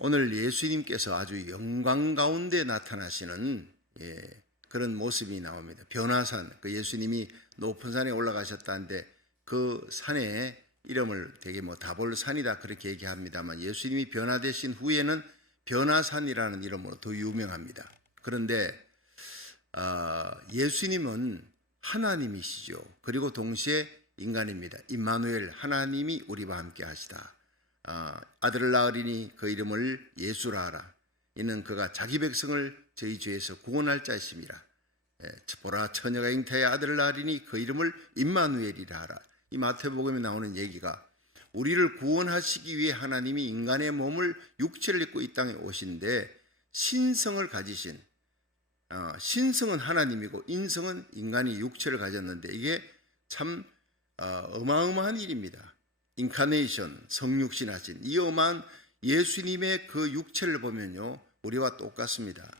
오늘 예수님께서 아주 영광 가운데 나타나시는 그런 모습이 나옵니다. 변화산, 그 예수님이 높은 산에 올라가셨다는데 그 산의 이름을 되게 다볼산이다 그렇게 얘기합니다만 예수님이 변화되신 후에는 변화산이라는 이름으로 더 유명합니다. 그런데 예수님은 하나님이시죠. 그리고 동시에 인간입니다. 임마누엘, 하나님이 우리와 함께 하시다. 아들을 낳으리니 그 이름을 예수라 하라. 이는 그가 자기 백성을 저희 죄에서 구원할 자이심이라. 보라, 처녀가 잉태하여 아들을 낳으리니 그 이름을 임마누엘이라 하라. 이 마태복음에 나오는 얘기가 우리를 구원하시기 위해 하나님이 인간의 몸을 육체를 입고 이 땅에 오신데 신성을 가지신, 신성은 하나님이고 인성은 인간이 육체를 가졌는데 이게 참 어마어마한 일입니다. 인카네이션, 성육신하신 이 어마한 예수님의 그 육체를 보면요 우리와 똑같습니다.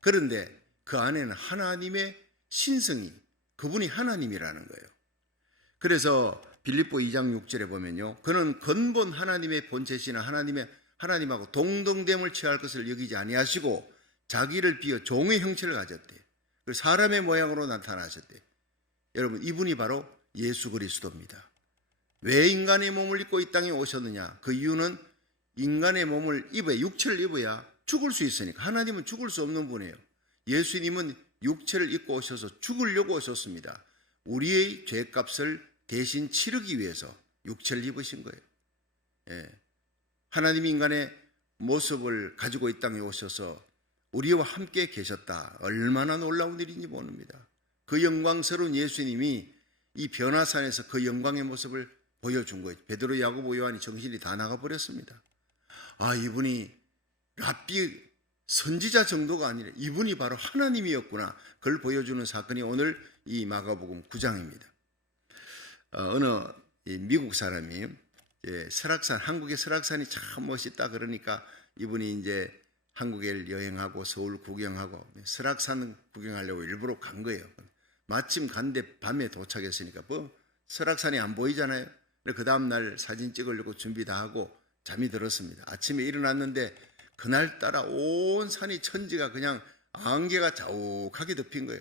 그런데 그 안에는 하나님의 신성이, 그분이 하나님이라는 거예요. 그래서 빌립보 2장 6절에 보면요 그는 근본 하나님의 본체시나 하나님하고 동등됨을 취할 것을 여기지 아니하시고 자기를 비어 종의 형체를 가졌대. 그리고 사람의 모양으로 나타나셨대. 여러분, 이분이 바로 예수 그리스도입니다. 왜 인간의 몸을 입고 이 땅에 오셨느냐? 그 이유는 인간의 몸을 입어야, 육체를 입어야 죽을 수 있으니까. 하나님은 죽을 수 없는 분이에요. 예수님은 육체를 입고 오셔서 죽으려고 오셨습니다. 우리의 죄값을 대신 치르기 위해서 육체를 입으신 거예요. 하나님이 인간의 모습을 가지고 이 땅에 오셔서 우리와 함께 계셨다. 얼마나 놀라운 일인지 모릅니다. 그 영광스러운 예수님이 이 변화산에서 그 영광의 모습을 보여준 거예요. 베드로, 야고보, 요한이 정신이 다 나가버렸습니다. 이분이 랍비 선지자 정도가 아니라 이분이 바로 하나님이었구나. 그걸 보여주는 사건이 오늘 이 마가복음 9장입니다. 어느 미국 사람이 설악산, 한국의 설악산이 참 멋있다 그러니까 이분이 이제 한국에 여행하고 서울 구경하고 설악산 구경하려고 일부러 간 거예요. 마침 간데 밤에 도착했으니까 설악산이 안 보이잖아요. 그 다음날 사진 찍으려고 준비 다 하고 잠이 들었습니다. 아침에 일어났는데 그날따라 온 산이, 천지가 그냥 안개가 자욱하게 덮인 거예요.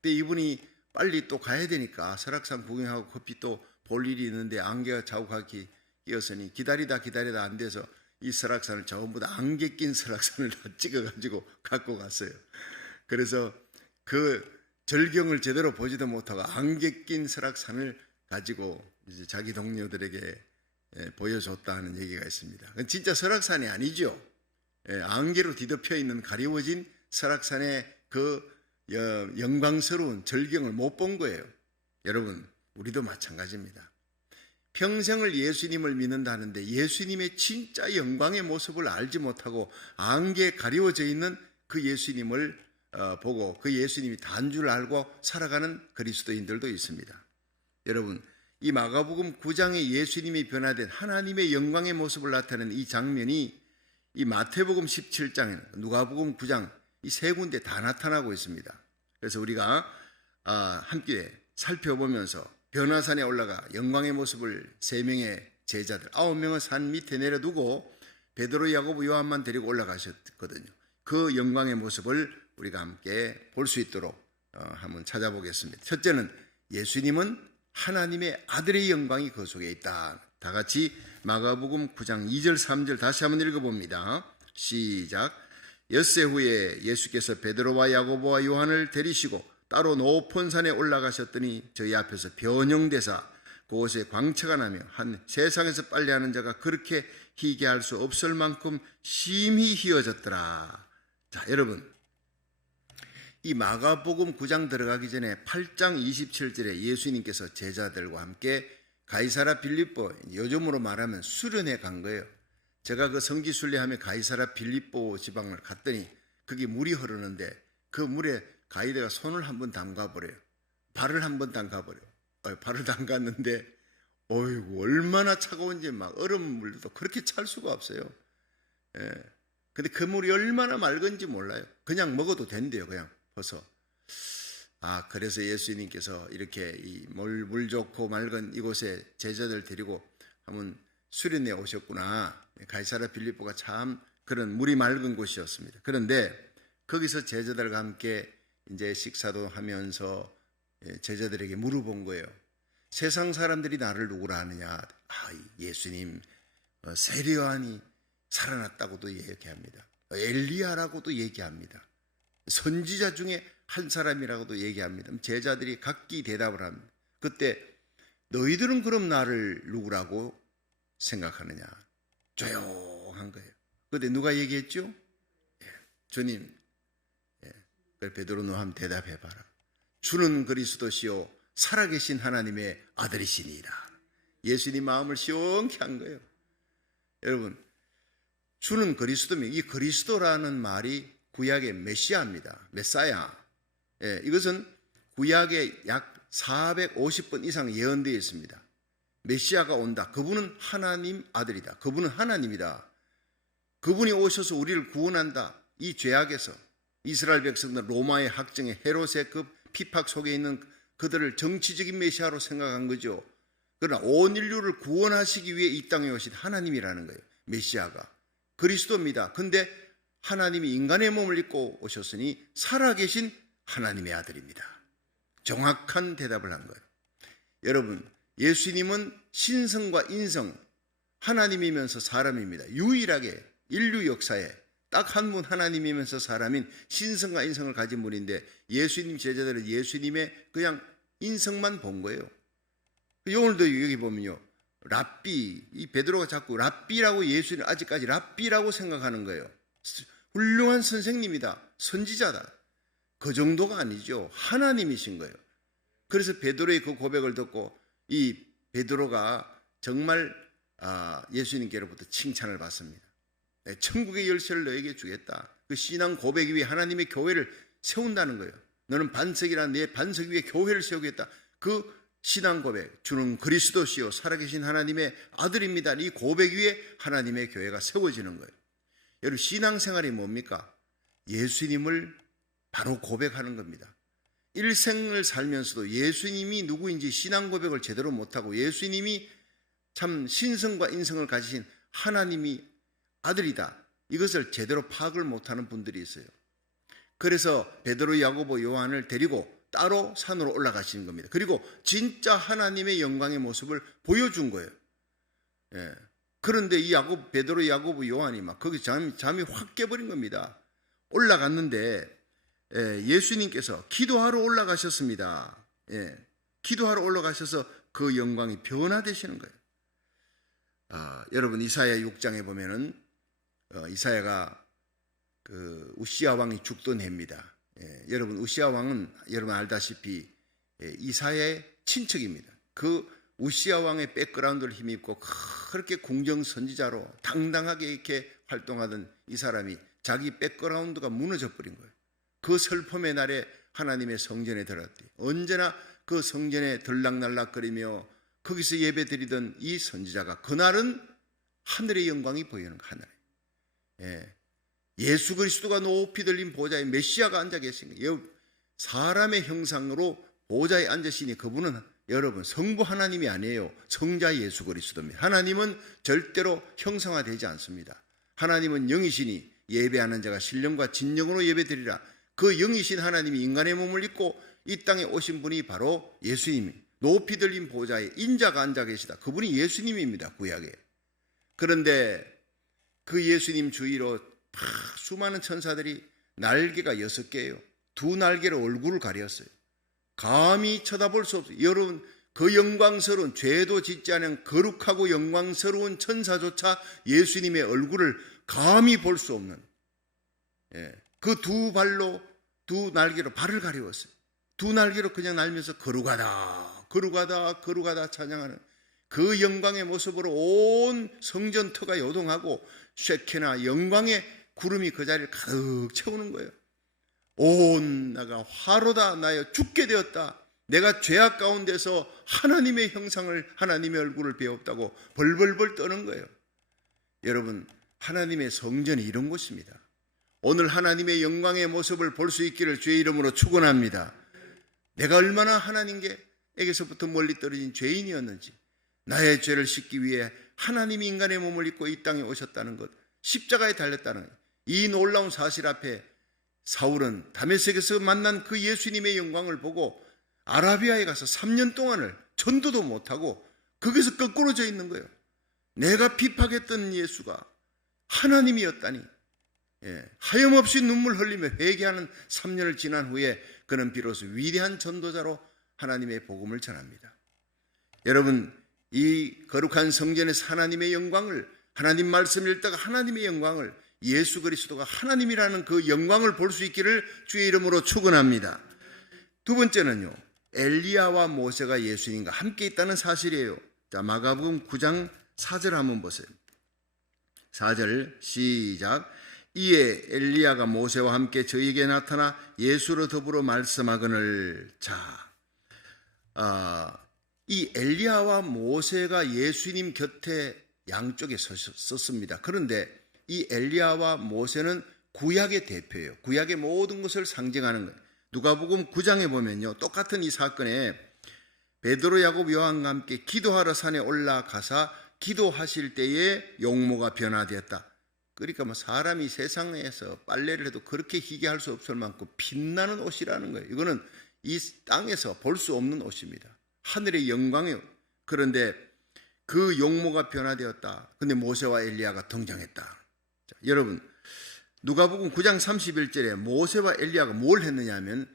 근데 이분이 빨리 또 가야 되니까 설악산 구경하고 커피 또 볼 일이 있는데 안개가 자욱하게 끼었으니 기다리다 안 돼서 이 설악산을 전부 다 안개 낀 설악산을 다 찍어가지고 갖고 갔어요. 그래서 그 절경을 제대로 보지도 못하고 안개 낀 설악산을 가지고 이제 자기 동료들에게 보여줬다는 얘기가 있습니다. 진짜 설악산이 아니죠. 안개로 뒤덮여 있는 가리워진 설악산의 그 영광스러운 절경을 못 본 거예요. 여러분, 우리도 마찬가지입니다. 평생을 예수님을 믿는다는데 예수님의 진짜 영광의 모습을 알지 못하고 안개에 가리워져 있는 그 예수님을 보고 그 예수님이 단 줄 알고 살아가는 그리스도인들도 있습니다. 여러분, 이 마가복음 9장에 예수님이 변화된 하나님의 영광의 모습을 나타내는 이 장면이 이 마태복음 17장에는 누가복음 9장 이 세 군데 다 나타나고 있습니다. 그래서 우리가 함께 살펴보면서 변화산에 올라가 영광의 모습을 3명의 제자들 9명은 산 밑에 내려두고 베드로, 야고보, 요한만 데리고 올라가셨거든요. 그 영광의 모습을 우리가 함께 볼 수 있도록 한번 찾아보겠습니다. 첫째는 예수님은 하나님의 아들의 영광이 그 속에 있다. 다 같이 마가복음 9장 2절 3절 다시 한번 읽어봅니다. 시작. 엿새 후에 예수께서 베드로와 야고보와 요한을 데리시고 따로 높은 산에 올라가셨더니 저희 앞에서 변형되사 그곳에 광채가 나며 한 세상에서 빨래하는 자가 그렇게 희게 할 수 없을 만큼 심히 희어졌더라. 자, 여러분, 이 마가복음 9장 들어가기 전에 8장 27절에 예수님께서 제자들과 함께 가이사랴 빌립보, 요즘으로 말하면 수련회 간 거예요. 제가 그 성지순례하며 가이사랴 빌립보 지방을 갔더니 거기 물이 흐르는데 그 물에 가이드가 손을 한번 담가버려요. 발을 한번 담가버려요. 발을 담갔는데 어이구 얼마나 차가운지 막 얼음물도 그렇게 찰 수가 없어요. 근데 그 물이 얼마나 맑은지 몰라요. 그냥 먹어도 된대요. 그냥 벗어. 그래서 예수님께서 이렇게 이 물 좋고 맑은 이곳에 제자들 데리고 한번 수련회 오셨구나. 가이사랴 빌립보가 참 그런 물이 맑은 곳이었습니다. 그런데 거기서 제자들과 함께 이제 식사도 하면서 제자들에게 물어본 거예요. 세상 사람들이 나를 누구라 하느냐? 예수님, 세례요한이 살아났다고도 얘기합니다. 엘리야라고도 얘기합니다. 선지자 중에 한 사람이라고도 얘기합니다. 제자들이 각기 대답을 합니다. 그때 너희들은 그럼 나를 누구라고 생각하느냐? 조용한 거예요. 그때 누가 얘기했죠? 주님. 베드로 너 한번 대답해봐라. 주는 그리스도시요 살아계신 하나님의 아들이시니라. 예수님 마음을 시원케 한 거예요. 여러분, 주는 그리스도면 이 그리스도라는 말이 구약의 메시아입니다. 메사야. 이것은 구약에 약 450번 이상 예언되어 있습니다. 메시아가 온다. 그분은 하나님 아들이다. 그분은 하나님이다. 그분이 오셔서 우리를 구원한다. 이 죄악에서 이스라엘 백성들 로마의 학정에 헤롯의 그 핍박 속에 있는 그들을 정치적인 메시아로 생각한 거죠. 그러나 온 인류를 구원하시기 위해 이 땅에 오신 하나님이라는 거예요. 메시아가 그리스도입니다. 근데 하나님이 인간의 몸을 입고 오셨으니 살아계신 하나님의 아들입니다. 정확한 대답을 한 거예요. 여러분, 예수님은 신성과 인성, 하나님이면서 사람입니다. 유일하게 인류 역사에 딱 한 분 하나님이면서 사람인 신성과 인성을 가진 분인데 예수님 제자들은 예수님의 그냥 인성만 본 거예요. 오늘도 여기 보면요, 랍비, 이 베드로가 자꾸 랍비라고 예수님 아직까지 랍비라고 생각하는 거예요. 훌륭한 선생님이다, 선지자다. 그 정도가 아니죠. 하나님이신 거예요. 그래서 베드로의 그 고백을 듣고 이 베드로가 정말 예수님께로부터 칭찬을 받습니다. 천국의 열쇠를 너에게 주겠다. 그 신앙 고백 위에 하나님의 교회를 세운다는 거예요. 너는 반석이라 내 반석 위에 교회를 세우겠다. 그 신앙 고백, 주는 그리스도시요 살아계신 하나님의 아들입니다. 이 고백 위에 하나님의 교회가 세워지는 거예요. 여러분, 신앙생활이 뭡니까? 예수님을 바로 고백하는 겁니다. 일생을 살면서도 예수님이 누구인지 신앙 고백을 제대로 못하고 예수님이 참 신성과 인성을 가지신 하나님이 아들이다, 이것을 제대로 파악을 못하는 분들이 있어요. 그래서 베드로, 야고보, 요한을 데리고 따로 산으로 올라가시는 겁니다. 그리고 진짜 하나님의 영광의 모습을 보여준 거예요. 그런데 이 베드로, 야고보, 요한이 막 거기 잠이 확 깨버린 겁니다. 올라갔는데 예수님께서 기도하러 올라가셨습니다. 기도하러 올라가셔서 그 영광이 변화되시는 거예요. 여러분, 이사야 6장에 보면은 이사야가 그 우시야 왕이 죽던 해입니다. 여러분, 우시야 왕은 여러분 알다시피 이사야의 친척입니다. 그 우시야 왕의 백그라운드를 힘입고 그렇게 공정 선지자로 당당하게 이렇게 활동하던 이 사람이 자기 백그라운드가 무너져 버린 거예요. 그 슬픔의 날에 하나님의 성전에 들어갔대. 언제나 그 성전에 들락날락거리며 거기서 예배드리던 이 선지자가 그날은 하늘의 영광이 보이는 거, 하늘에. 예수 그리스도가 높이 들린 보좌에 메시아가 앉아 계십니다. 사람의 형상으로 보좌에 앉으시니 그분은 여러분 성부 하나님이 아니에요. 성자 예수 그리스도입니다. 하나님은 절대로 형상화되지 않습니다. 하나님은 영이시니 예배하는 자가 신령과 진정으로 예배드리라. 그 영이신 하나님이 인간의 몸을 입고 이 땅에 오신 분이 바로 예수님입니다. 높이 들린 보좌에 인자가 앉아 계시다. 그분이 예수님입니다. 구약에. 그런데 그 예수님 주위로 수많은 천사들이 날개가 6개예요. 두 날개로 얼굴을 가렸어요. 감히 쳐다볼 수 없어요. 여러분, 그 영광스러운, 죄도 짓지 않은 거룩하고 영광스러운 천사조차 예수님의 얼굴을 감히 볼 수 없는, 그 두 날개로 발을 가리웠어요. 두 날개로 그냥 날면서 거룩하다, 거룩하다, 거룩하다 찬양하는 그 영광의 모습으로 온 성전터가 요동하고 쉐케나 영광의 구름이 그 자리를 가득 채우는 거예요. 온 나가 화로다, 나여 죽게 되었다. 내가 죄악 가운데서 하나님의 형상을, 하나님의 얼굴을 배웠다고 벌벌벌 떠는 거예요. 여러분, 하나님의 성전이 이런 곳입니다. 오늘 하나님의 영광의 모습을 볼 수 있기를 주의 이름으로 축원합니다. 내가 얼마나 하나님께서부터 멀리 떨어진 죄인이었는지, 나의 죄를 씻기 위해 하나님이 인간의 몸을 입고 이 땅에 오셨다는 것, 십자가에 달렸다는 거예요. 이 놀라운 사실 앞에 사울은 다메섹에서 만난 그 예수님의 영광을 보고 아라비아에 가서 3년 동안을 전도도 못하고 거기서 거꾸로져 있는 거예요. 내가 비판했던 예수가 하나님이었다니. 하염없이 눈물 흘리며 회개하는 3년을 지난 후에 그는 비로소 위대한 전도자로 하나님의 복음을 전합니다. 여러분, 이 거룩한 성전에서 하나님의 영광을, 하나님 말씀을 읽다가 하나님의 영광을, 예수 그리스도가 하나님이라는 그 영광을 볼 수 있기를 주의 이름으로 축원합니다. 두 번째는요, 엘리야와 모세가 예수님과 함께 있다는 사실이에요. 자, 마가복음 9장 4절 한번 보세요. 4절 시작. 이에 엘리야가 모세와 함께 저에게 나타나 예수로 더불어 말씀하거늘. 자, 이 엘리야와 모세가 예수님 곁에 양쪽에 섰습니다. 그런데 이 엘리야와 모세는 구약의 대표예요. 구약의 모든 것을 상징하는 거예요. 누가복음 9장에 보면요, 똑같은 이 사건에 베드로, 야곱, 요한과 함께 기도하러 산에 올라가사 기도하실 때에 용모가 변화되었다. 그러니까 뭐 사람이 세상에서 빨래를 해도 그렇게 희귀할 수 없을 만큼 빛나는 옷이라는 거예요. 이거는 이 땅에서 볼 수 없는 옷입니다. 하늘의 영광이에요. 그런데 그 용모가 변화되었다. 근데 모세와 엘리야가 등장했다. 자, 여러분, 누가복음 9장 31절에 모세와 엘리야가 뭘 했느냐 하면,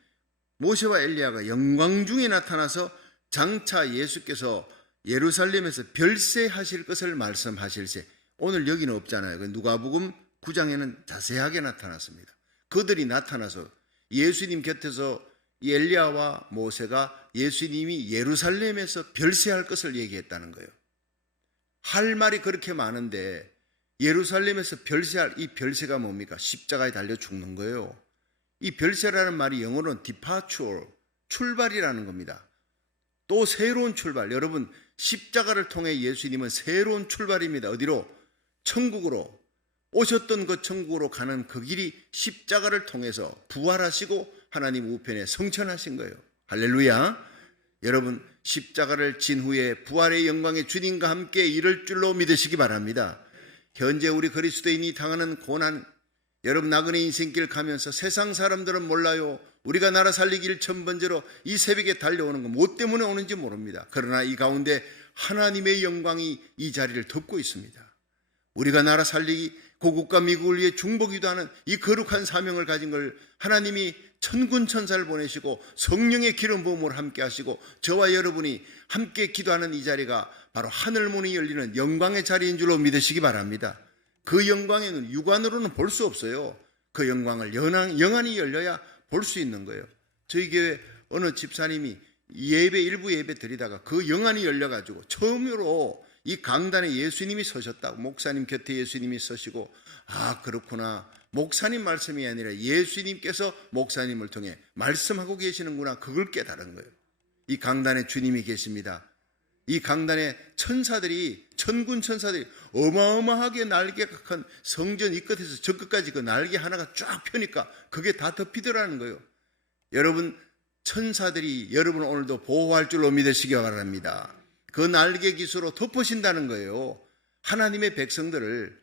모세와 엘리야가 영광 중에 나타나서 장차 예수께서 예루살렘에서 별세하실 것을 말씀하실세. 오늘 여기는 없잖아요. 누가복음 9장에는 자세하게 나타났습니다. 그들이 나타나서 예수님 곁에서 이 엘리야와 모세가 예수님이 예루살렘에서 별세할 것을 얘기했다는 거예요. 할 말이 그렇게 많은데 예루살렘에서 별세할 이 별세가 뭡니까? 십자가에 달려 죽는 거예요. 이 별세라는 말이 영어로는 departure, 출발이라는 겁니다. 또 새로운 출발. 여러분, 십자가를 통해 예수님은 새로운 출발입니다. 어디로? 천국으로. 오셨던 그 천국으로 가는 그 길이 십자가를 통해서 부활하시고 하나님 우편에 성천하신 거예요. 할렐루야. 여러분, 십자가를 진 후에 부활의 영광의 주님과 함께 이를 줄로 믿으시기 바랍니다. 현재 우리 그리스도인이 당하는 고난, 여러분 나그네 인생길 가면서 세상 사람들은 몰라요. 우리가 나라 살리기를 천 번째로 이 새벽에 달려오는 건 뭐 때문에 오는지 모릅니다. 그러나 이 가운데 하나님의 영광이 이 자리를 덮고 있습니다. 우리가 나라 살리기, 고국과 미국을 위해 중보기도하는 이 거룩한 사명을 가진 걸 하나님이 천군 천사를 보내시고 성령의 기름 부음을 함께 하시고 저와 여러분이 함께 기도하는 이 자리가 바로 하늘문이 열리는 영광의 자리인 줄로 믿으시기 바랍니다. 그 영광에는 육안으로는 볼 수 없어요. 그 영광을 영안이 열려야 볼 수 있는 거예요. 저희 교회 어느 집사님이 일부 예배 드리다가 그 영안이 열려가지고 처음으로 이 강단에 예수님이 서셨다고, 목사님 곁에 예수님이 서시고, 아 그렇구나, 목사님 말씀이 아니라 예수님께서 목사님을 통해 말씀하고 계시는구나, 그걸 깨달은 거예요. 이 강단에 주님이 계십니다. 이 강단에 천사들이, 천군 천사들이 어마어마하게 날개가 큰 성전 이 끝에서 저 끝까지 그 날개 하나가 쫙 펴니까 그게 다 덮이더라는 거예요. 여러분, 천사들이 여러분 오늘도 보호할 줄로 믿으시기 바랍니다. 그 날개 깃으로 덮으신다는 거예요. 하나님의 백성들을.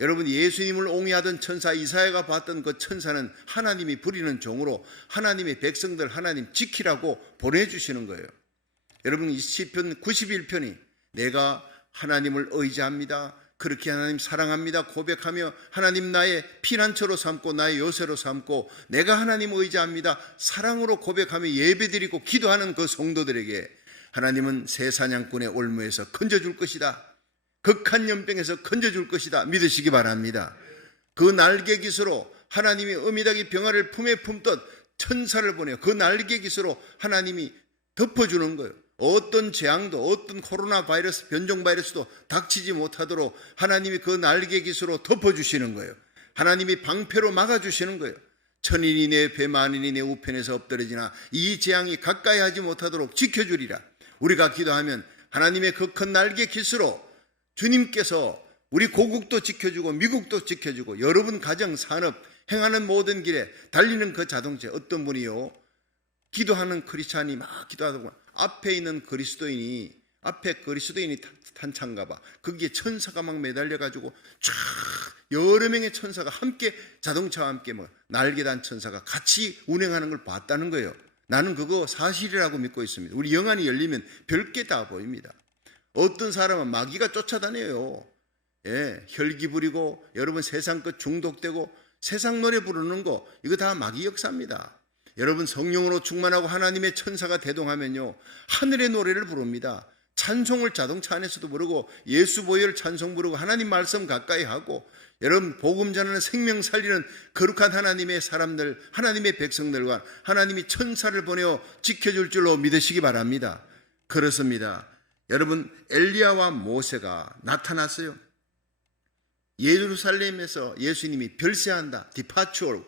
여러분, 예수님을 옹이하던 천사 이사야가 봤던 그 천사는 하나님이 부리는 종으로 하나님의 백성들 하나님 지키라고 보내주시는 거예요. 여러분, 이 시편 91편이 내가 하나님을 의지합니다, 그렇게 하나님 사랑합니다 고백하며 하나님 나의 피난처로 삼고 나의 요새로 삼고 내가 하나님 의지합니다 사랑으로 고백하며 예배드리고 기도하는 그 성도들에게 하나님은 새 사냥꾼의 올무에서 건져줄 것이다, 극한 연병에서 건져줄 것이다 믿으시기 바랍니다. 그 날개 깃으로 하나님이 어미닭이 병아를 품에 품듯 천사를 보내요. 그 날개 깃으로 하나님이 덮어주는 거예요. 어떤 재앙도, 어떤 코로나 바이러스, 변종 바이러스도 닥치지 못하도록 하나님이 그 날개 깃으로 덮어주시는 거예요. 하나님이 방패로 막아주시는 거예요. 천인이 내 배, 만인이 내 우편에서 엎드러지나 이 재앙이 가까이 하지 못하도록 지켜주리라. 우리가 기도하면 하나님의 그 큰 날개 깃으로 주님께서 우리 고국도 지켜주고 미국도 지켜주고 여러분 가정, 산업, 행하는 모든 길에 달리는 그 자동차, 어떤 분이요, 기도하는 크리스찬이 막 기도하다 보면 앞에 있는 그리스도인이 앞에 그리스도인이 탄 차인가 봐. 거기에 천사가 막 매달려가지고 쫙 여러 명의 천사가 함께 자동차와 함께 뭐 날개 단 천사가 같이 운행하는 걸 봤다는 거예요. 나는 그거 사실이라고 믿고 있습니다. 우리 영안이 열리면 별게 다 보입니다. 어떤 사람은 마귀가 쫓아다녀요. 예, 혈기 부리고 여러분 세상 것 중독되고 세상 노래 부르는 거 이거 다 마귀 역사입니다. 여러분 성령으로 충만하고 하나님의 천사가 대동하면요 하늘의 노래를 부릅니다. 찬송을 자동차 안에서도 부르고 예수 보혈 찬송 부르고 하나님 말씀 가까이 하고 여러분 복음 전하는 생명 살리는 거룩한 하나님의 사람들 하나님의 백성들과 하나님이 천사를 보내어 지켜줄 줄로 믿으시기 바랍니다. 그렇습니다. 여러분 엘리야와 모세가 나타났어요. 예루살렘에서 예수님이 별세한다. 디파추얼.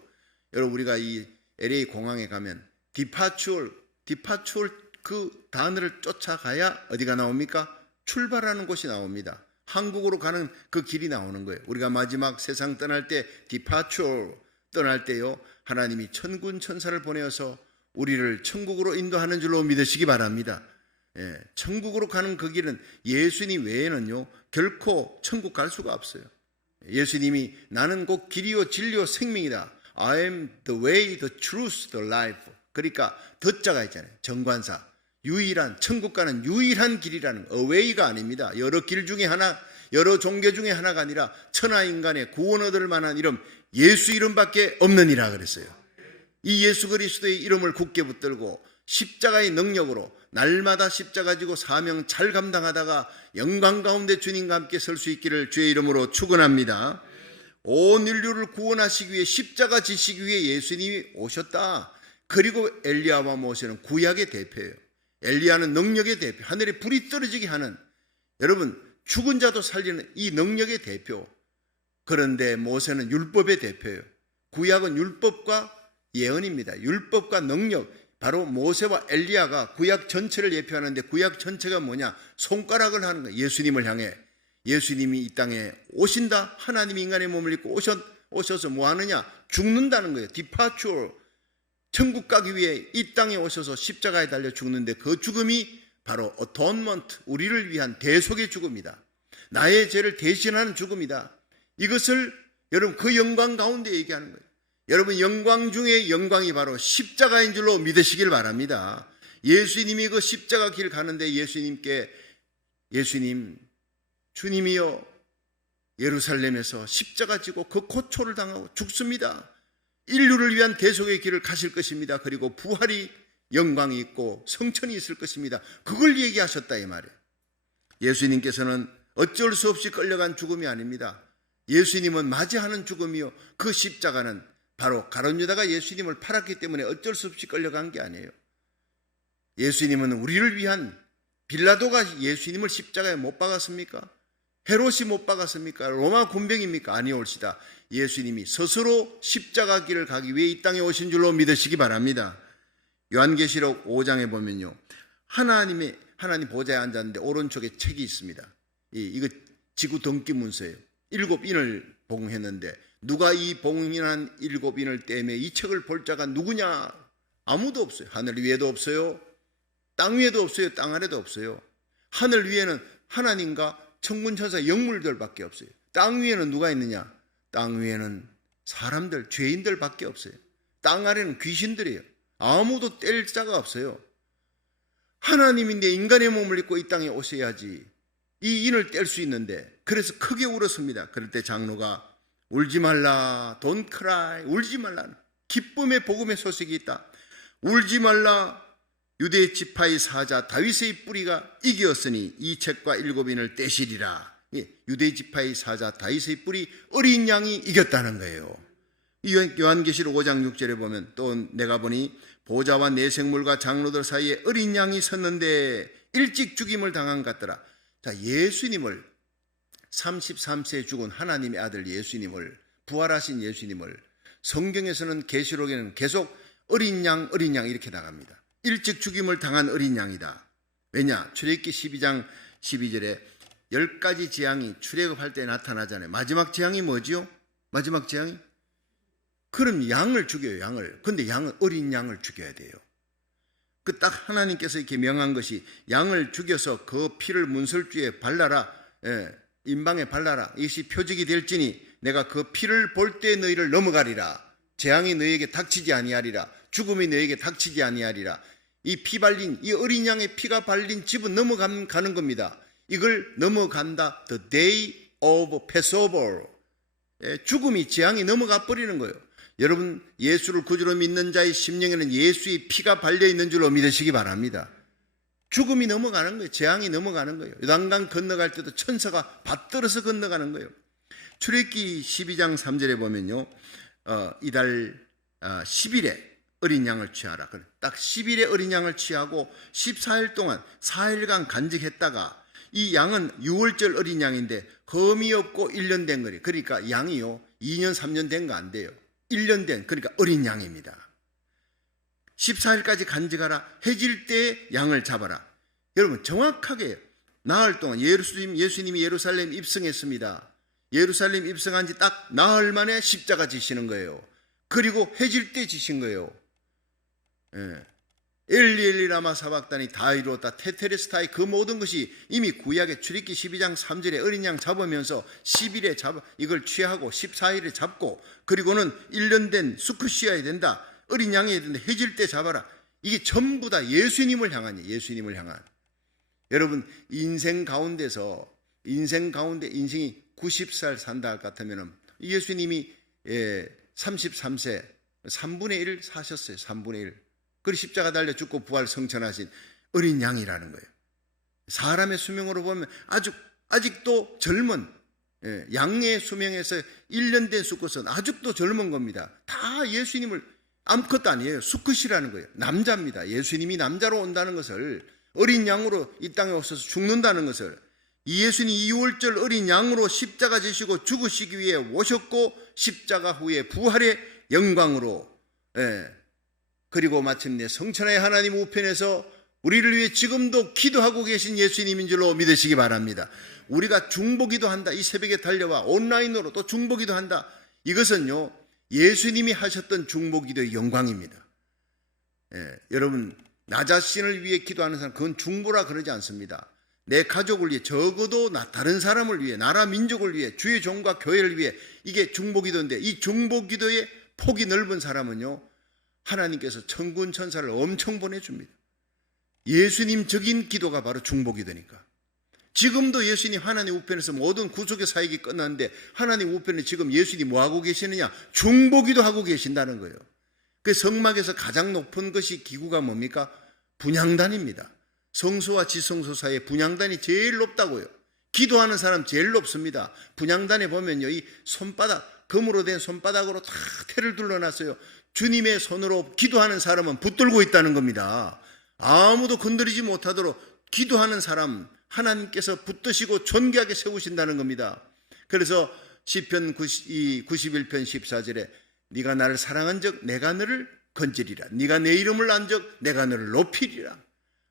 여러분 우리가 이 LA 공항에 가면 디파추얼 그 단어를 쫓아가야 어디가 나옵니까? 출발하는 곳이 나옵니다. 한국으로 가는 그 길이 나오는 거예요. 우리가 마지막 세상 떠날 때 디파추얼 떠날 때요 하나님이 천군 천사를 보내어서 우리를 천국으로 인도하는 줄로 믿으시기 바랍니다. 예, 천국으로 가는 그 길은 예수님 외에는요 결코 천국 갈 수가 없어요. 예수님이 나는 곧 길이요 진리요 생명이다. I am the way, the truth, the life. 그러니까 더자가 있잖아요. 정관사. 유일한 천국 가는 유일한 길이라는 away가 아닙니다. 여러 길 중에 하나, 여러 종교 중에 하나가 아니라 천하인간의 구원 얻을 만한 이름 예수 이름밖에 없느니라 그랬어요. 이 예수 그리스도의 이름을 굳게 붙들고 십자가의 능력으로 날마다 십자가 지고 사명 잘 감당하다가 영광 가운데 주님과 함께 설 수 있기를 주의 이름으로 축원합니다. 온 인류를 구원하시기 위해 십자가 지시기 위해 예수님이 오셨다. 그리고 엘리야와 모세는 구약의 대표예요. 엘리야는 능력의 대표, 하늘에 불이 떨어지게 하는 여러분 죽은 자도 살리는 이 능력의 대표. 그런데 모세는 율법의 대표예요. 구약은 율법과 예언입니다. 율법과 능력. 바로 모세와 엘리야가 구약 전체를 예표하는데 구약 전체가 뭐냐? 손가락을 하는 거예요. 예수님을 향해. 예수님이 이 땅에 오신다. 하나님이 인간의 몸을 입고 오셔서 뭐 하느냐? 죽는다는 거예요. 디파추얼. 천국 가기 위해 이 땅에 오셔서 십자가에 달려 죽는데 그 죽음이 바로 어톤먼트, 우리를 위한 대속의 죽음이다. 나의 죄를 대신하는 죽음이다. 이것을 여러분 그 영광 가운데 얘기하는 거예요. 여러분 영광 중에 영광이 바로 십자가인 줄로 믿으시길 바랍니다. 예수님이 그 십자가 길 가는데 예수님 주님이여 예루살렘에서 십자가 지고 그 고초를 당하고 죽습니다. 인류를 위한 대속의 길을 가실 것입니다. 그리고 부활이 영광이 있고 성천이 있을 것입니다. 그걸 얘기하셨다 이 말이에요. 예수님께서는 어쩔 수 없이 끌려간 죽음이 아닙니다. 예수님은 맞이하는 죽음이요. 그 십자가는 바로 가룟 유다가 예수님을 팔았기 때문에 어쩔 수 없이 끌려간 게 아니에요. 예수님은 우리를 위한 빌라도가 예수님을 십자가에 못 박았습니까? 헤롯이 못 박았습니까? 로마 군병입니까? 아니올시다. 예수님이 스스로 십자가 길을 가기 위해 이 땅에 오신 줄로 믿으시기 바랍니다. 요한계시록 5장에 보면요. 하나님 보좌에 앉았는데 오른쪽에 책이 있습니다. 이거 지구 등기 문서예요. 7인을 봉했는데 누가 이 봉인한 7인을 떼매 이 책을 볼 자가 누구냐? 아무도 없어요. 하늘 위에도 없어요. 땅 위에도 없어요. 땅 아래도 없어요. 하늘 위에는 하나님과 천군천사 영물들밖에 없어요. 땅 위에는 누가 있느냐? 땅 위에는 사람들, 죄인들밖에 없어요. 땅 아래는 귀신들이에요. 아무도 뗄 자가 없어요. 하나님인데 인간의 몸을 입고 이 땅에 오셔야지 이 인을 뗄 수 있는데 그래서 크게 울었습니다. 그럴 때 장로가 울지 말라, don't cry, 울지 말라. 기쁨의 복음의 소식이 있다. 울지 말라. 유대 지파의 사자 다윗의 뿌리가 이기었으니 이 책과 7인을 떼시리라. 유대 지파의 사자 다윗의 뿌리 어린 양이 이겼다는 거예요. 요한계시록 5장 6절에 보면 또 내가 보니 보좌와 내 생물과 장로들 사이에 어린 양이 섰는데 일찍 죽임을 당한 것 같더라. 자, 예수님을 33세에 죽은 하나님의 아들 예수님을, 부활하신 예수님을 성경에서는 계시록에는 계속 어린 양 이렇게 나갑니다. 일찍 죽임을 당한 어린 양이다. 왜냐? 출애굽기 12장 12절에 10가지 재앙이 출애굽할 때 나타나잖아요. 마지막 재앙이 뭐지요? 마지막 재앙이? 그럼 양을 죽여요. 양을. 근데 양은 어린 양을 죽여야 돼요. 그 딱 하나님께서 이렇게 명한 것이 양을 죽여서 그 피를 문설주에 발라라, 임방에 발라라. 이것이 표적이 될지니 내가 그 피를 볼 때 너희를 넘어가리라. 재앙이 너희에게 닥치지 아니하리라. 죽음이 너희에게 닥치지 아니하리라. 이 피 발린, 이 어린 양의 피가 발린 집은 넘어가는 겁니다. 이걸 넘어간다. The day of Passover. 죽음이, 재앙이 넘어가 버리는 거예요. 여러분, 예수를 구주로 믿는 자의 심령에는 예수의 피가 발려 있는 줄로 믿으시기 바랍니다. 죽음이 넘어가는 거예요. 재앙이 넘어가는 거예요. 요단강 건너갈 때도 천사가 받들어서 건너가는 거예요. 출애굽기 12장 3절에 보면요, 이달 10일에 어린 양을 취하라. 딱 10일에 어린 양을 취하고 14일 동안 4일간 간직했다가, 이 양은 6월절 어린 양인데 검이 없고 1년 된 거예요. 그러니까 양이요 2년 3년 된 거 안 돼요. 1년 된, 그러니까 어린 양입니다. 14일까지 간직하라. 해질 때 양을 잡아라. 여러분, 정확하게 나흘 동안 예수님이 예루살렘 입성했습니다. 예루살렘 입성한 지 딱 나흘 만에 십자가 지시는 거예요. 그리고 해질 때 지신 거예요. 엘리 엘리 라마 사박단이 다 이루었다. 테테레스타이, 그 모든 것이 이미 구약의 출애굽기 12장 3절에 어린 양 잡으면서 10일에 이걸 취하고 14일에 잡고, 그리고는 1년 된 수크시아야 된다. 어린 양이어야 된다. 해질 때 잡아라. 이게 전부 다 예수님을 향한이에요. 예수님을 향한. 여러분, 인생 가운데 인생이 90살 산다 할 것 같으면 예수님이 33세 3분의 1 사셨어요. 3분의 1. 그리고 십자가 달려 죽고 부활 성천하신 어린 양이라는 거예요. 사람의 수명으로 보면 아직도 젊은, 양의 수명에서 1년 된 수컷은 아직도 젊은 겁니다. 다 예수님을, 아무것도 아니에요. 수컷이라는 거예요. 남자입니다. 예수님이 남자로 온다는 것을, 어린 양으로 이 땅에 오셔서 죽는다는 것을, 이 예수님이 2월절 어린 양으로 십자가 지시고 죽으시기 위해 오셨고, 십자가 후에 부활의 영광으로, 그리고 마침내 성천하의 하나님 우편에서 우리를 위해 지금도 기도하고 계신 예수님인 줄로 믿으시기 바랍니다. 우리가 중보기도 한다. 이 새벽에 달려와 온라인으로 또 중보기도 한다. 이것은요, 예수님이 하셨던 중보기도의 영광입니다. 여러분, 나 자신을 위해 기도하는 사람, 그건 중보라 그러지 않습니다. 내 가족을 위해, 적어도 다른 사람을 위해, 나라 민족을 위해, 주의 종과 교회를 위해, 이게 중보기도인데, 이 중보기도의 폭이 넓은 사람은요, 하나님께서 천군 천사를 엄청 보내줍니다. 예수님적인 기도가 바로 중보기도니까. 지금도 예수님 하나님 우편에서 모든 구속의 사역이 끝났는데, 하나님 우편에 지금 예수님이 뭐하고 계시느냐? 중보기도 하고 계신다는 거예요. 그 성막에서 가장 높은 것이 기구가 뭡니까? 분향단입니다. 성소와 지성소 사이에 분향단이 제일 높다고요. 기도하는 사람 제일 높습니다. 분향단에 보면요, 이 손바닥, 금으로 된 손바닥으로 다 태를 둘러놨어요. 주님의 손으로 기도하는 사람은 붙들고 있다는 겁니다. 아무도 건드리지 못하도록 기도하는 사람, 하나님께서 붙드시고 존귀하게 세우신다는 겁니다. 그래서 시편 91편 14절에 네가 나를 사랑한 적 내가 너를 건지리라. 네가 내 이름을 안 적 내가 너를 높이리라.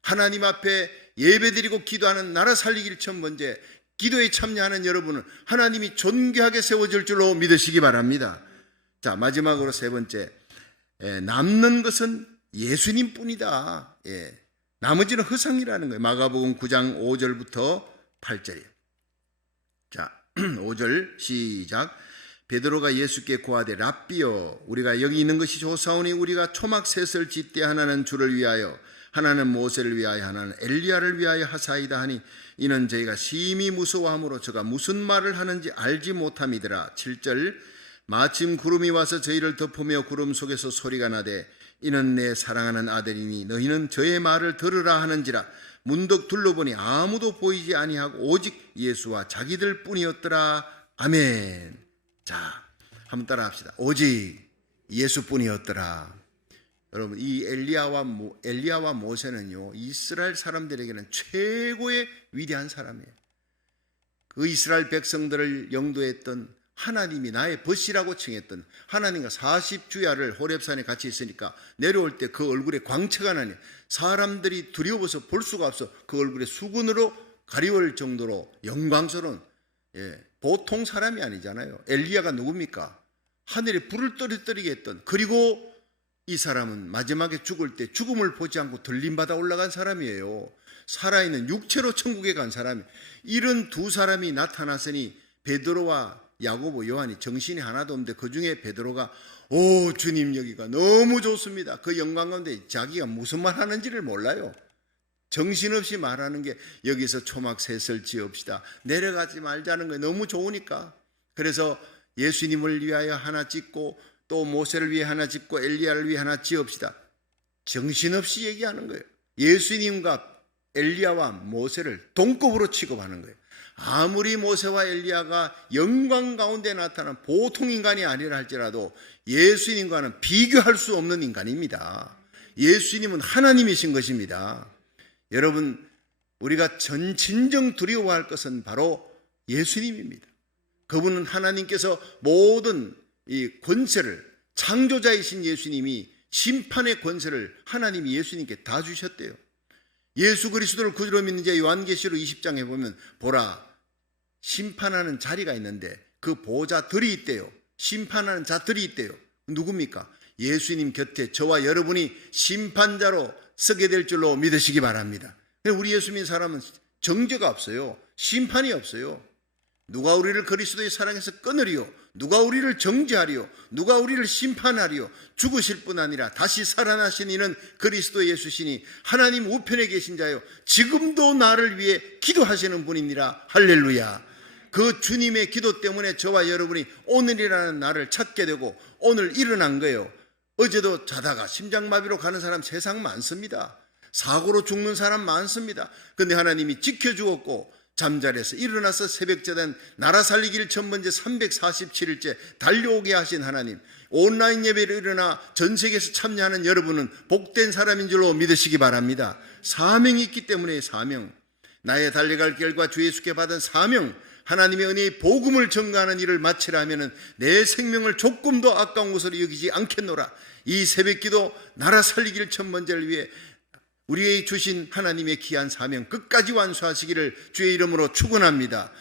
하나님 앞에 예배드리고 기도하는, 나라 살리기를 첫 번째 기도에 참여하는 여러분은 하나님이 존귀하게 세워질 줄로 믿으시기 바랍니다. 자, 마지막으로 세 번째, 남는 것은 예수님 뿐이다. 나머지는 허상이라는 거예요. 마가복음 9장 5절부터 8절이에요. 자, 5절 시작. 베드로가 예수께 고하되 랍비여, 우리가 여기 있는 것이 좋사오니 우리가 초막 셋을 짓되 하나는 주를 위하여, 하나는 모세를 위하여, 하나는 엘리야를 위하여 하사이다 하니, 이는 저희가 심히 무서워하므로 저가 무슨 말을 하는지 알지 못함이더라. 7절. 마침 구름이 와서 저희를 덮으며 구름 속에서 소리가 나되 이는 내 사랑하는 아들이니 너희는 저의 말을 들으라 하는지라. 문득 둘러보니 아무도 보이지 아니하고 오직 예수와 자기들 뿐이었더라. 아멘. 자, 한번 따라 합시다. 오직 예수뿐이었더라. 여러분, 이 엘리야와 모세는요, 이스라엘 사람들에게는 최고의 위대한 사람이에요. 그 이스라엘 백성들을 영도했던, 하나님이 나의 벗이라고 칭했던, 하나님과 40주야를 호렙산에 같이 있으니까 내려올 때 그 얼굴에 광채가 나니 사람들이 두려워서 볼 수가 없어. 그 얼굴에 수건으로 가리울 정도로 영광스러운, 보통 사람이 아니잖아요. 엘리야가 누굽니까? 하늘에 불을 떨어뜨리게 했던, 그리고 이 사람은 마지막에 죽을 때 죽음을 보지 않고 들림받아 올라간 사람이에요. 살아있는 육체로 천국에 간 사람이. 이런 두 사람이 나타났으니 베드로와 야고보, 요한이 정신이 하나도 없는데 그중에 베드로가 오 주님 여기가 너무 좋습니다. 그 영광 가운데 자기가 무슨 말 하는지를 몰라요. 정신없이 말하는 게 여기서 초막셋을 지읍시다. 내려가지 말자는 거 너무 좋으니까. 그래서 예수님을 위하여 하나 짓고 또 모세를 위해 하나 짓고 엘리야를 위해 하나 지읍시다. 정신없이 얘기하는 거예요. 예수님과 엘리야와 모세를 동급으로 취급하는 거예요. 아무리 모세와 엘리야가 영광 가운데 나타난 보통 인간이 아니라 할지라도 예수님과는 비교할 수 없는 인간입니다. 예수님은 하나님이신 것입니다. 여러분, 우리가 진정 두려워할 것은 바로 예수님입니다. 그분은 하나님께서 모든 이 권세를, 창조자이신 예수님이 심판의 권세를 하나님이 예수님께 다 주셨대요. 예수 그리스도를 구주로 믿는 자 요한계시록 20장에 보면 보라 심판하는 자리가 있는데 그 보호자들이 있대요. 심판하는 자들이 있대요. 누굽니까? 예수님 곁에 저와 여러분이 심판자로 서게 될 줄로 믿으시기 바랍니다. 우리 예수 믿는 사람은 정죄가 없어요. 심판이 없어요. 누가 우리를 그리스도의 사랑에서 끊으리요? 누가 우리를 정죄하리요? 누가 우리를 심판하리요? 죽으실 뿐 아니라 다시 살아나신 이는 그리스도 예수시니 하나님 우편에 계신 자요 지금도 나를 위해 기도하시는 분이니라. 할렐루야. 그 주님의 기도 때문에 저와 여러분이 오늘이라는 날을 찾게 되고 오늘 일어난 거예요. 어제도 자다가 심장마비로 가는 사람 세상 많습니다. 사고로 죽는 사람 많습니다. 그런데 하나님이 지켜주었고 잠자리에서 일어나서 새벽제단 나라 살리기를 첫 번째 347일째 달려오게 하신 하나님, 온라인 예배를 일어나 전 세계에서 참여하는 여러분은 복된 사람인 줄로 믿으시기 바랍니다. 사명이 있기 때문에 사명, 나의 달려갈 길과 주 예수께 받은 사명, 하나님의 은혜의 복음을 전가하는 일을 마치라 하면은 내 생명을 조금도 아까운 것으로 여기지 않겠노라. 이 새벽기도 나라 살리기를 첫 번째를 위해 우리에게 주신 하나님의 귀한 사명 끝까지 완수하시기를 주의 이름으로 축원합니다.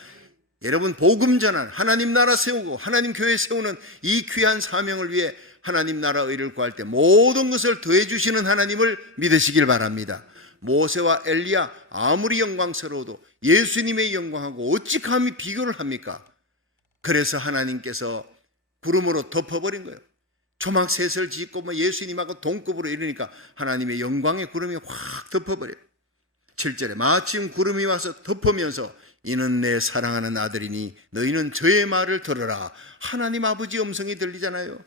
여러분, 복음 전환, 하나님 나라 세우고 하나님 교회 세우는 이 귀한 사명을 위해 하나님 나라 의를 구할 때 모든 것을 더해 주시는 하나님을 믿으시길 바랍니다. 모세와 엘리야 아무리 영광스러워도 예수님의 영광하고 어찌 감히 비교를 합니까? 그래서 하나님께서 구름으로 덮어버린 거예요. 초막셋을 짓고 예수님하고 동급으로 이르니까 하나님의 영광의 구름이 확 덮어버려요. 7절에 마침 구름이 와서 덮으면서 이는 내 사랑하는 아들이니 너희는 저의 말을 들으라. 하나님 아버지 음성이 들리잖아요.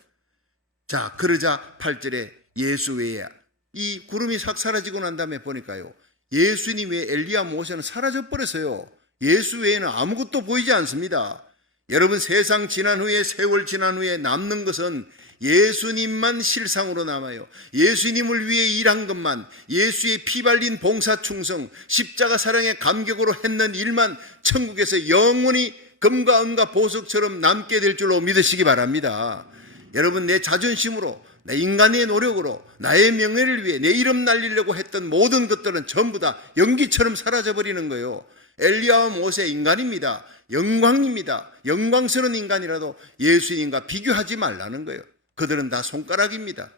자, 그러자 8절에 예수 외에 이 구름이 싹 사라지고 난 다음에 보니까요, 예수님 외에 엘리야 모세는 사라져버렸어요. 예수 외에는 아무것도 보이지 않습니다. 여러분, 세상 지난 후에, 세월 지난 후에 남는 것은 예수님만 실상으로 남아요. 예수님을 위해 일한 것만, 예수의 피 발린 봉사 충성, 십자가 사랑의 감격으로 했는 일만 천국에서 영원히 금과 은과 보석처럼 남게 될 줄로 믿으시기 바랍니다. 여러분, 내 자존심으로, 내 인간의 노력으로, 나의 명예를 위해 내 이름 날리려고 했던 모든 것들은 전부 다 연기처럼 사라져버리는 거예요. 엘리야와 모세 인간입니다. 영광입니다. 영광스러운 인간이라도 예수님과 비교하지 말라는 거예요. 그들은 다 손가락입니다.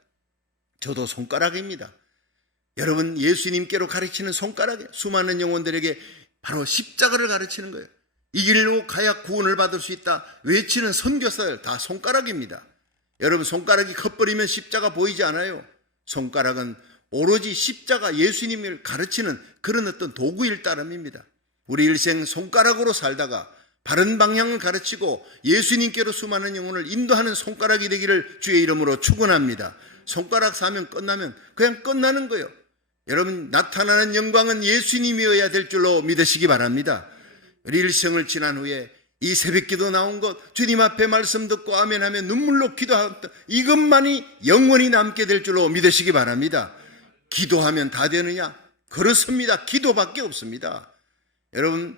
저도 손가락입니다. 여러분, 예수님께로 가르치는 손가락에 수많은 영혼들에게 바로 십자가를 가르치는 거예요. 이 길로 가야 구원을 받을 수 있다 외치는 선교사들 다 손가락입니다. 여러분, 손가락이 커버리면 십자가 보이지 않아요. 손가락은 오로지 십자가, 예수님을 가르치는 그런 어떤 도구일 따름입니다. 우리 일생 손가락으로 살다가 바른 방향을 가르치고 예수님께로 수많은 영혼을 인도하는 손가락이 되기를 주의 이름으로 축원합니다. 손가락 사명 끝나면 그냥 끝나는 거예요. 여러분, 나타나는 영광은 예수님이어야 될 줄로 믿으시기 바랍니다. 우리 일생을 지난 후에 이 새벽기도 나온 것, 주님 앞에 말씀 듣고 아멘하며 눈물로 기도하던 이것만이 영원히 남게 될 줄로 믿으시기 바랍니다. 기도하면 다 되느냐? 그렇습니다. 기도밖에 없습니다. 여러분,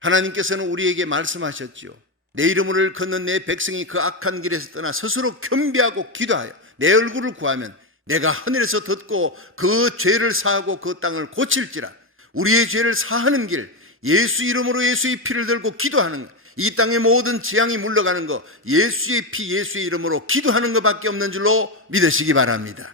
하나님께서는 우리에게 말씀하셨죠. 내 이름을 걷는 내 백성이 그 악한 길에서 떠나 스스로 겸비하고 기도하여 내 얼굴을 구하면 내가 하늘에서 듣고 그 죄를 사하고 그 땅을 고칠지라. 우리의 죄를 사하는 길, 예수 이름으로 예수의 피를 들고 기도하는, 이 땅의 모든 재앙이 물러가는 거 예수의 피 예수의 이름으로 기도하는 것밖에 없는 줄로 믿으시기 바랍니다.